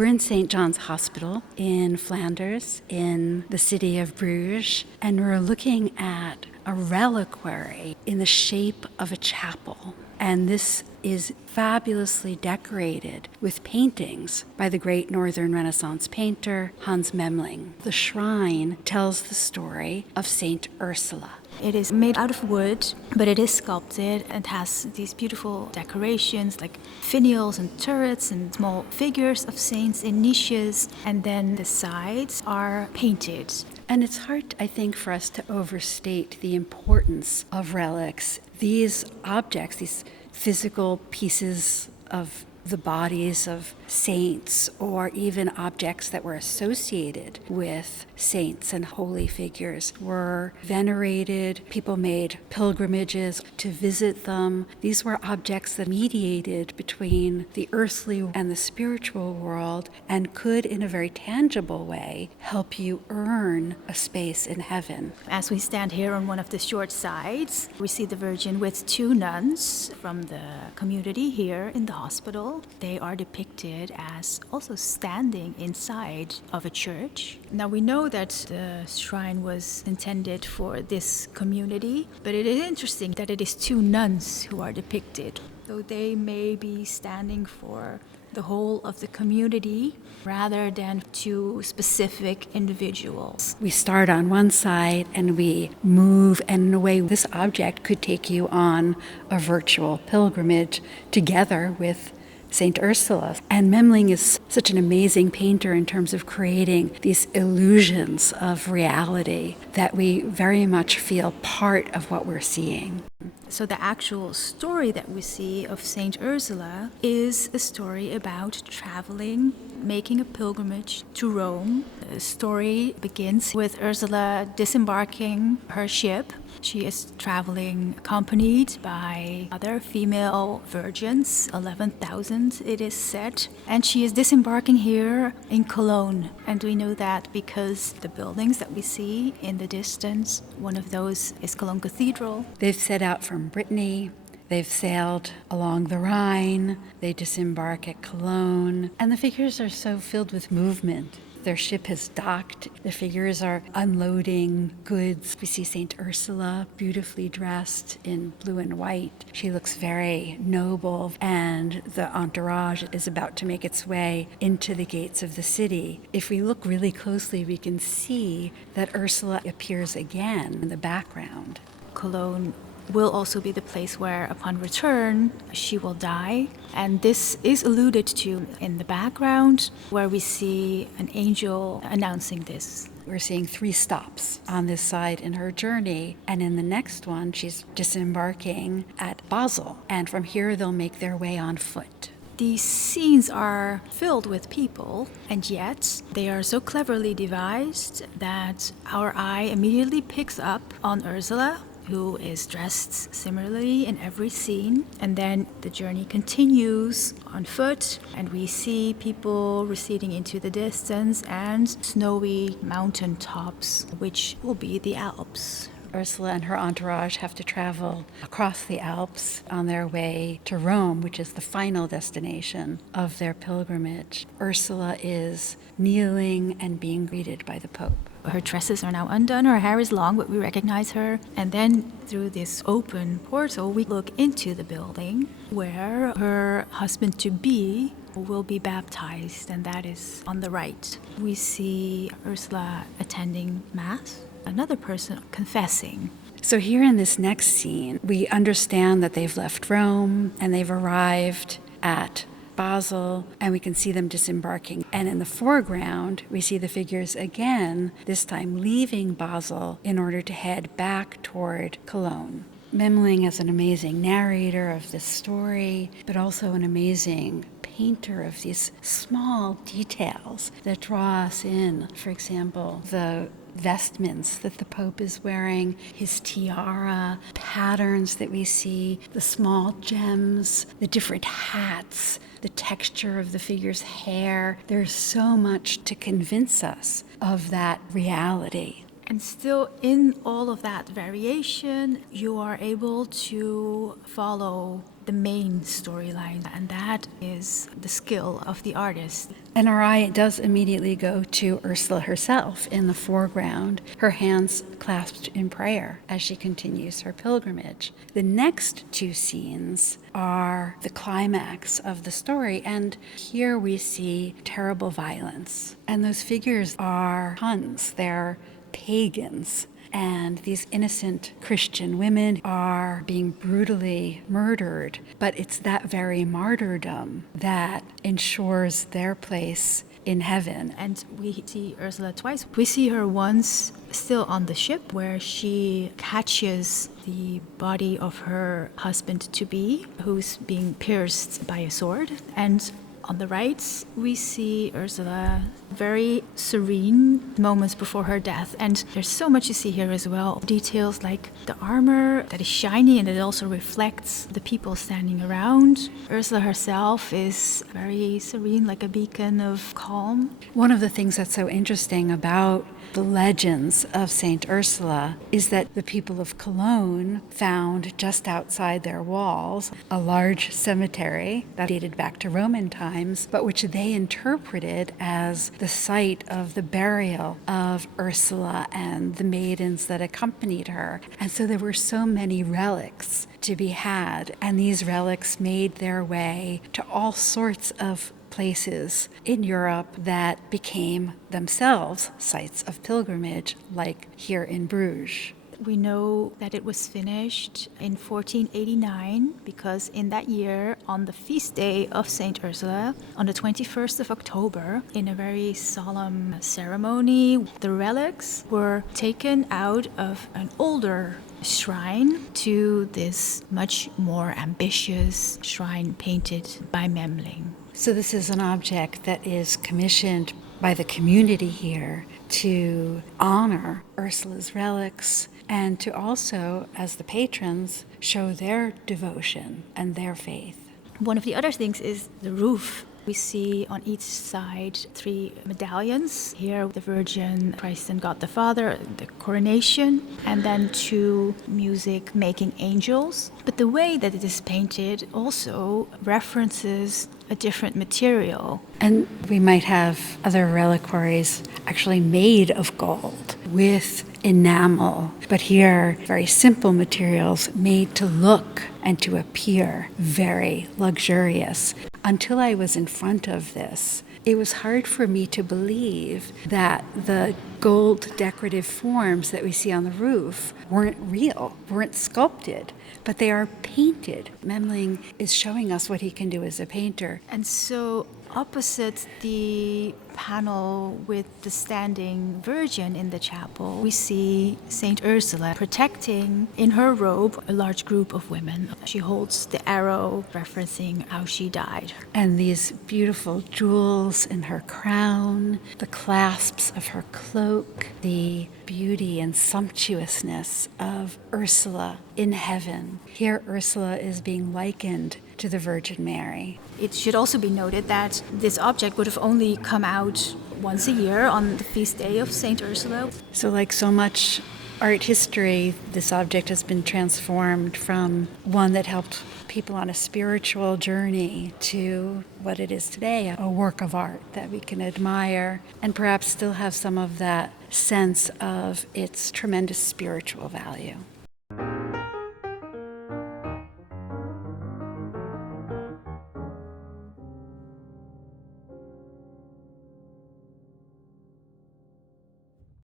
We're in St. John's Hospital in Flanders, in the city of Bruges, and we're looking at a reliquary in the shape of a chapel. And this is fabulously decorated with paintings by the great Northern Renaissance painter Hans Memling. The shrine tells the story of Saint Ursula. It is made out of wood, but it is sculpted and has these beautiful decorations like finials and turrets and small figures of saints in niches, and then the sides are painted. And it's hard, I think, for us to overstate the importance of relics. These objects, these physical pieces of the bodies of saints, or even objects that were associated with saints and holy figures, were venerated. People made pilgrimages to visit them. These were objects that mediated between the earthly and the spiritual world and could, in a very tangible way, help you earn a space in heaven. As we stand here on one of the short sides, we see the Virgin with two nuns from the community here in the hospital. They are depicted as also standing inside of a church. Now we know that the shrine was intended for this community, but it is interesting that it is two nuns who are depicted. So they may be standing for the whole of the community rather than two specific individuals. We start on one side and we move, and in a way this object could take you on a virtual pilgrimage together with Saint Ursula. And Memling is such an amazing painter in terms of creating these illusions of reality that we very much feel part of what we're seeing. So the actual story that we see of Saint Ursula is a story about traveling, making a pilgrimage to Rome. The story begins with Ursula disembarking her ship. She is traveling accompanied by other female virgins, 11,000 it is said. And she is disembarking here in Cologne. And we know that because the buildings that we see in the distance, one of those is Cologne Cathedral. They've set out from Brittany. They've sailed along the Rhine. They disembark at Cologne. And the figures are so filled with movement. Their ship has docked. The figures are unloading goods. We see Saint Ursula beautifully dressed in blue and white. She looks very noble, and the entourage is about to make its way into the gates of the city. If we look really closely, we can see that Ursula appears again in the background. Cologne will also be the place where, upon return, she will die. And this is alluded to in the background, where we see an angel announcing this. We're seeing 3 stops on this side in her journey, and in the next one, she's disembarking at Basel, and from here they'll make their way on foot. These scenes are filled with people, and yet they are so cleverly devised that our eye immediately picks up on Ursula, who is dressed similarly in every scene. And then the journey continues on foot, and we see people receding into the distance and snowy mountain tops, which will be the Alps. Ursula and her entourage have to travel across the Alps on their way to Rome, which is the final destination of their pilgrimage. Ursula is kneeling and being greeted by the Pope. Her tresses are now undone, her hair is long, but we recognize her. And then through this open portal, we look into the building where her husband-to-be will be baptized, and that is on the right. We see Ursula attending Mass, another person confessing. So here in this next scene, we understand that they've left Rome and they've arrived at Basel, and we can see them disembarking. And in the foreground, we see the figures again, this time leaving Basel in order to head back toward Cologne. Memling is an amazing narrator of this story, but also an amazing painter of these small details that draw us in. For example, the vestments that the Pope is wearing, his tiara, patterns that we see, the small gems, the different hats, the texture of the figure's hair. There's so much to convince us of that reality. And still, in all of that variation, you are able to follow the main storyline, and that is the skill of the artist. And our eye does immediately go to Ursula herself in the foreground, her hands clasped in prayer as she continues her pilgrimage. The next two scenes are the climax of the story, and here we see terrible violence. And those figures are Huns, they're pagans. And these innocent Christian women are being brutally murdered. But it's that very martyrdom that ensures their place in heaven. And we see Ursula twice. We see her once still on the ship where she catches the body of her husband-to-be, who's being pierced by a sword. And on the right, we see Ursula very serene moments before her death. And there's so much to see here as well. Details like the armor that is shiny and it also reflects the people standing around. Ursula herself is very serene, like a beacon of calm. One of the things that's so interesting about the legends of Saint Ursula is that the people of Cologne found just outside their walls a large cemetery that dated back to Roman times, but which they interpreted as the site of the burial of Ursula and the maidens that accompanied her. And so there were so many relics to be had, and these relics made their way to all sorts of places in Europe that became themselves sites of pilgrimage, like here in Bruges. We know that it was finished in 1489 because in that year, on the feast day of Saint Ursula, on the 21st of October, in a very solemn ceremony, the relics were taken out of an older shrine to this much more ambitious shrine painted by Memling. So this is an object that is commissioned by the community here to honor Ursula's relics and to also, as the patrons, show their devotion and their faith. One of the other things is the roof. We see on each side 3 medallions. Here, the Virgin, Christ and God the Father, the coronation, and then 2 music-making angels. But the way that it is painted also references a different material. And we might have other reliquaries actually made of gold with enamel, but here very simple materials made to look and to appear very luxurious. Until I was in front of this, it was hard for me to believe that the gold decorative forms that we see on the roof weren't real, weren't sculpted, but they are painted. Memling is showing us what he can do as a painter. And so opposite the panel with the standing Virgin in the chapel, we see Saint Ursula protecting in her robe a large group of women. She holds the arrow referencing how she died. And these beautiful jewels in her crown, the clasps of her cloak, the beauty and sumptuousness of Ursula in heaven. Here Ursula is being likened to the Virgin Mary. It should also be noted that this object would have only come out once a year on the feast day of Saint Ursula. So like so much art history, this object has been transformed from one that helped people on a spiritual journey to what it is today, a work of art that we can admire and perhaps still have some of that sense of its tremendous spiritual value.